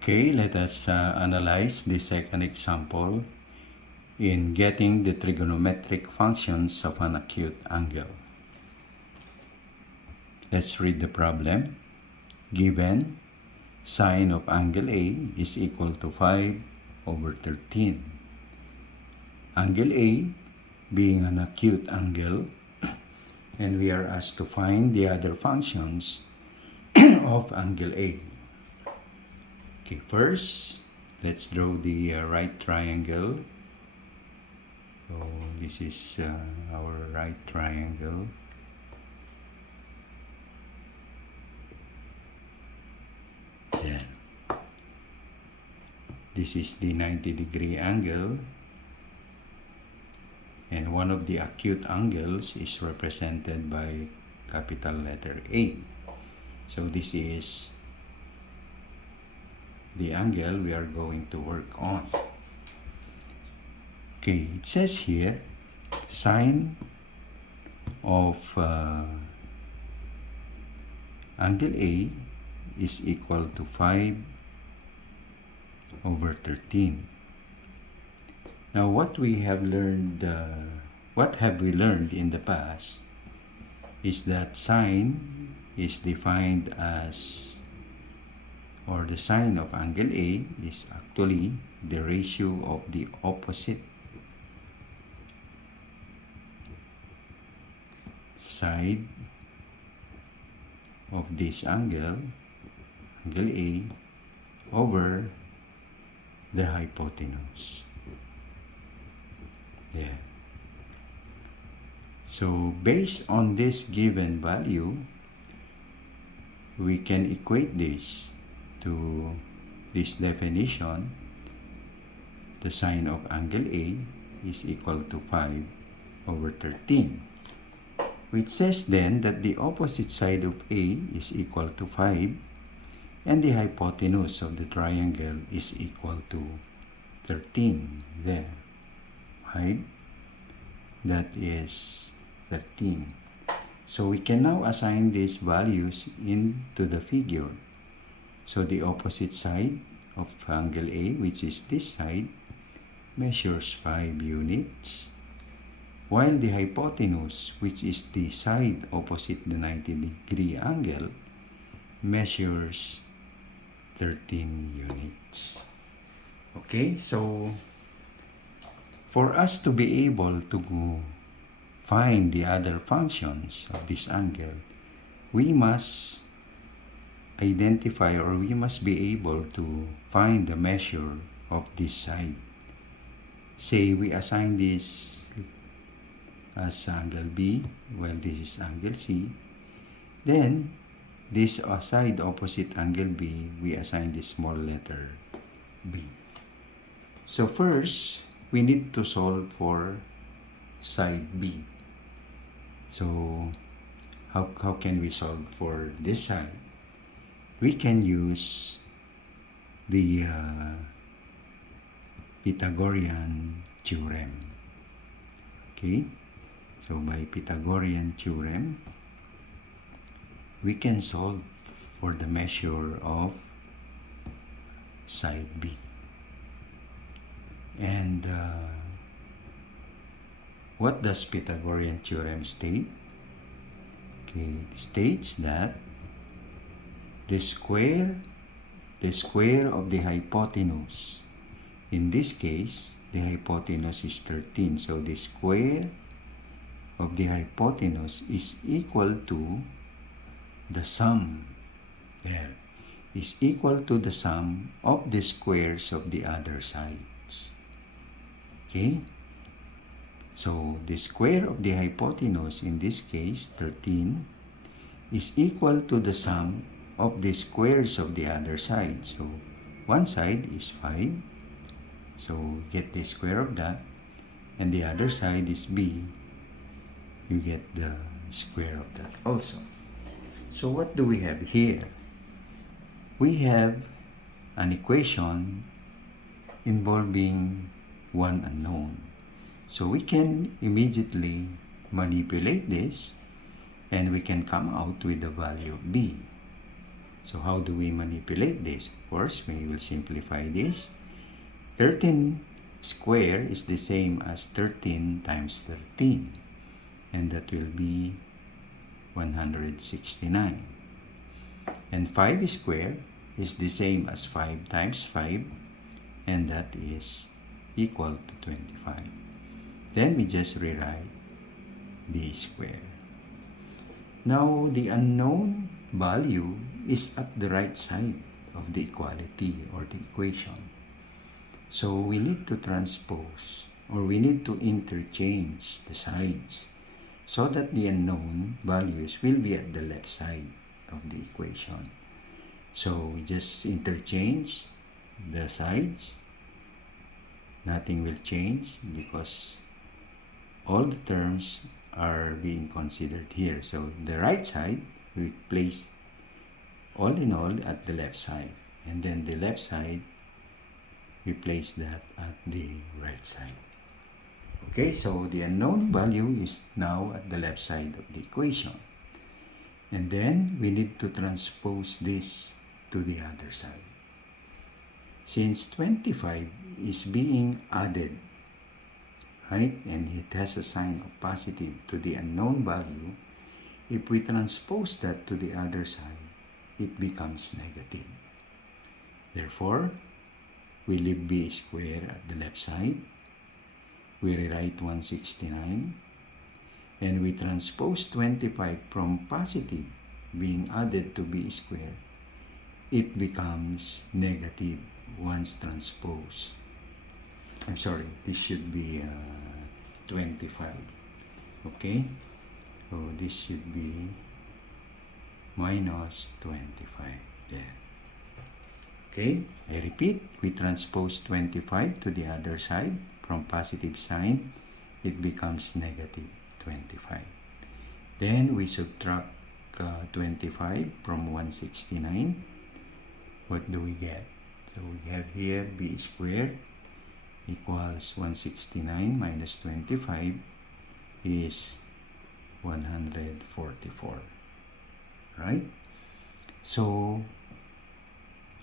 Okay, let us analyze the second example in getting the trigonometric functions of an acute angle. Let's read the problem. Given sine of angle A is equal to 5/13. Angle A being an acute angle, and we are asked to find the other functions of angle A. Okay, first, let's draw the right triangle. So this is our right triangle. Then, this is the 90-degree angle, and one of the acute angles is represented by capital letter A. So this is the angle we are going to work on. Okay, it says here sine of angle A is equal to 5/13. Now what we have learned, what have we learned in the past is that sine is defined as, or the sine of angle A is actually the ratio of the opposite side of this angle, angle A, over the hypotenuse. Yeah. So based on this given value, we can equate this to this definition. The sine of angle A is equal to 5/13, which says then that the opposite side of A is equal to 5 and the hypotenuse of the triangle is equal to 13 there. 5, that is 13. So we can now assign these values into the figure. So the opposite side of angle A, which is this side, measures 5 units, while the hypotenuse, which is the side opposite the 90-degree angle, measures 13 units. Okay, so for us to be able to find the other functions of this angle, we must identify, or we must be able to find the measure of this side. Say we assign this as angle B, well this is angle C, then this side opposite angle B, we assign this small letter B. So first, we need to solve for side B. So how can we solve for this side? We can use the Pythagorean theorem. Okay, so by Pythagorean theorem, we can solve for the measure of side B. And what does Pythagorean theorem state? Okay, it states that the square of the hypotenuse, in this case, the hypotenuse is 13. So the square of the hypotenuse is equal to the sum, there, is equal to the sum of the squares of the other sides. Okay? So the square of the hypotenuse, in this case 13, is equal to the sum of the squares of the other side. So one side is 5, so get the square of that, and the other side is B, you get the square of that also. So what do we have here? We have an equation involving one unknown. So we can immediately manipulate this and we can come out with the value B. So how do we manipulate this? Of course, we will simplify this. 13 square is the same as 13 times 13, and that will be 169. And 5 square is the same as 5 times 5, and that is equal to 25. Then we just rewrite b squared. Now the unknown value is at the right side of the equality or the equation. So we need to transpose, or we need to interchange the sides so that the unknown values will be at the left side of the equation. So we just interchange the sides. Nothing will change because all the terms are being considered here. So the right side we place all in all at the left side, and then the left side we place that at the right side. Okay, so the unknown value is now at the left side of the equation, and then we need to transpose this to the other side. Since 25 is being added, right, and it has a sign of positive to the unknown value, if we transpose that to the other side, it becomes negative. Therefore, we leave b squared at the left side, we rewrite 169, and we transpose 25 from positive being added to b squared. It becomes negative once transposed. I'm sorry, this should be 25. Okay, so this should be minus 25 there. Okay, I repeat, we transpose 25 to the other side. From positive sign, it becomes negative 25. Then we subtract 25 from 169. What do we get? So we have here b squared equals 169 minus 25 is 144. Right? So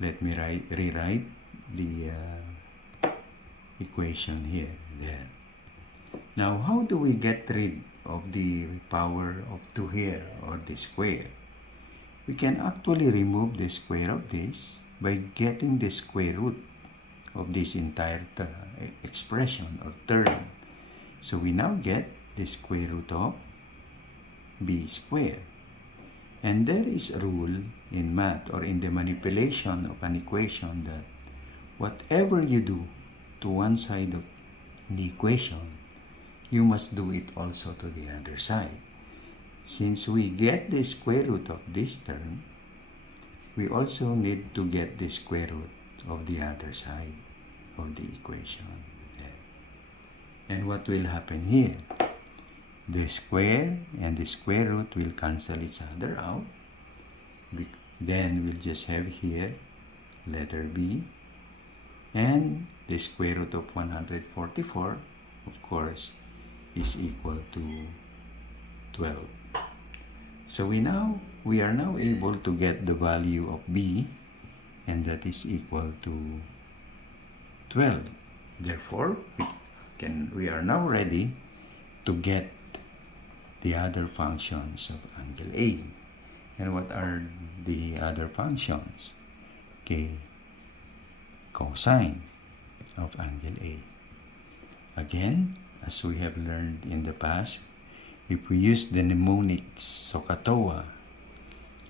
let me rewrite the equation here. There. Now, how do we get rid of the power of 2 here, or the square? We can actually remove the square of this by getting the square root of this entire expression or term. So we now get the square root of b squared. And there is a rule in math or in the manipulation of an equation that whatever you do to one side of the equation, you must do it also to the other side. Since we get the square root of this term, we also need to get the square root of the other side of the equation. And what will happen here? The square and the square root will cancel each other out. Then we'll just have here letter B, and the square root of 144, of course, is equal to 12. So we are now able to get the value of b, and that is equal to 12. Therefore, we are now ready to get the other functions of angle A. And what are the other functions? Okay, cosine of angle A. Again, as we have learned in the past, if we use the mnemonic SOHCAHTOA,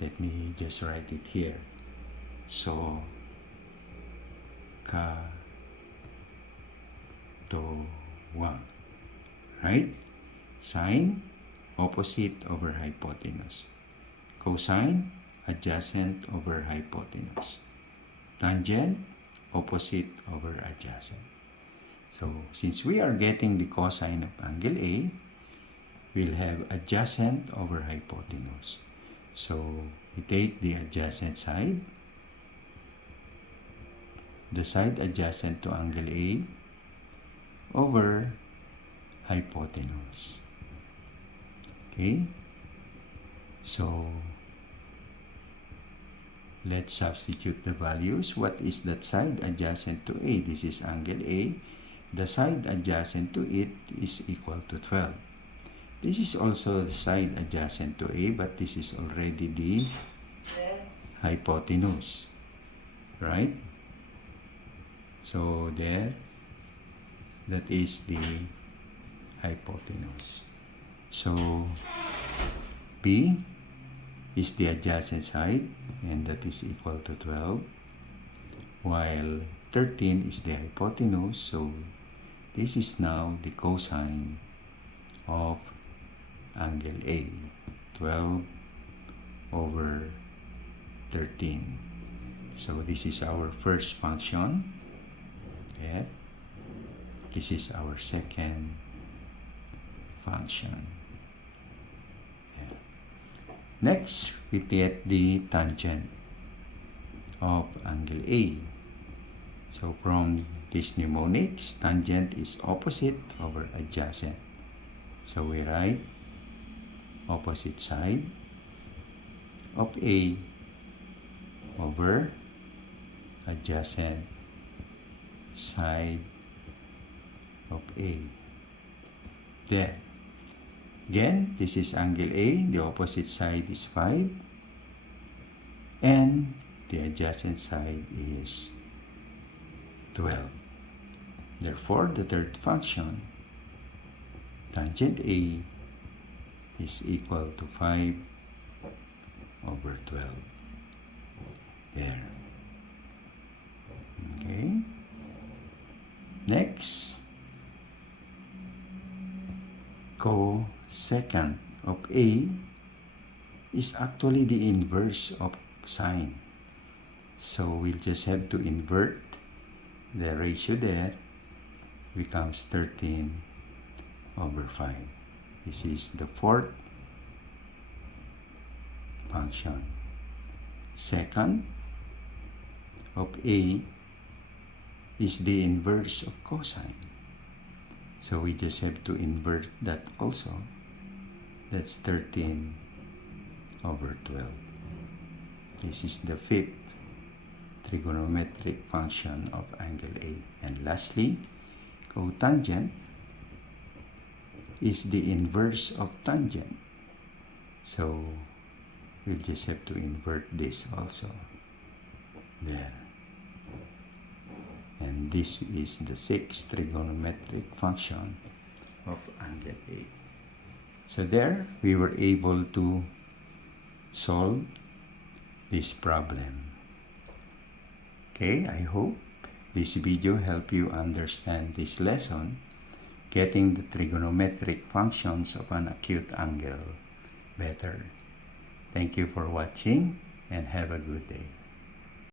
let me just write it here. SOHCAHTOA, right? Sine, opposite over hypotenuse. Cosine, adjacent over hypotenuse. Tangent, opposite over adjacent. So, since we are getting the cosine of angle A, we'll have adjacent over hypotenuse. So, we take the adjacent side, the side adjacent to angle A, over hypotenuse. Okay? So, Let's substitute the values. What is that side adjacent to A? This is angle A. The side adjacent to it is equal to 12. This is also the side adjacent to A, but this is already the hypotenuse, right? So there, that is the hypotenuse. So B is the adjacent side, and that is equal to 12, while 13 is the hypotenuse. So this is now the cosine of angle A, 12 over 13. So this is our first function. Yeah. This is our second function. Yeah. Next, we get the tangent of angle A. So from these mnemonics, tangent is opposite over adjacent. So we write opposite side of A over adjacent side of A. There. Again, this is angle A. The opposite side is 5. And the adjacent side is 12. Therefore, the third function, tangent A, is equal to 5 over 12. There. Okay. Next, cosecant of A is actually the inverse of sine. So we'll just have to invert the ratio there. Becomes 13 over 5. This is the fourth function. Secant of A is the inverse of cosine. So we just have to invert that also. That's 13 over 12. This is the fifth trigonometric function of angle A. And lastly, cotangent is the inverse of tangent. So we'll just have to invert this also. There. And this is the sixth trigonometric function of angle A. So there, we were able to solve this problem. Okay, I hope this video helped you understand this lesson, getting the trigonometric functions of an acute angle better. Thank you for watching and have a good day.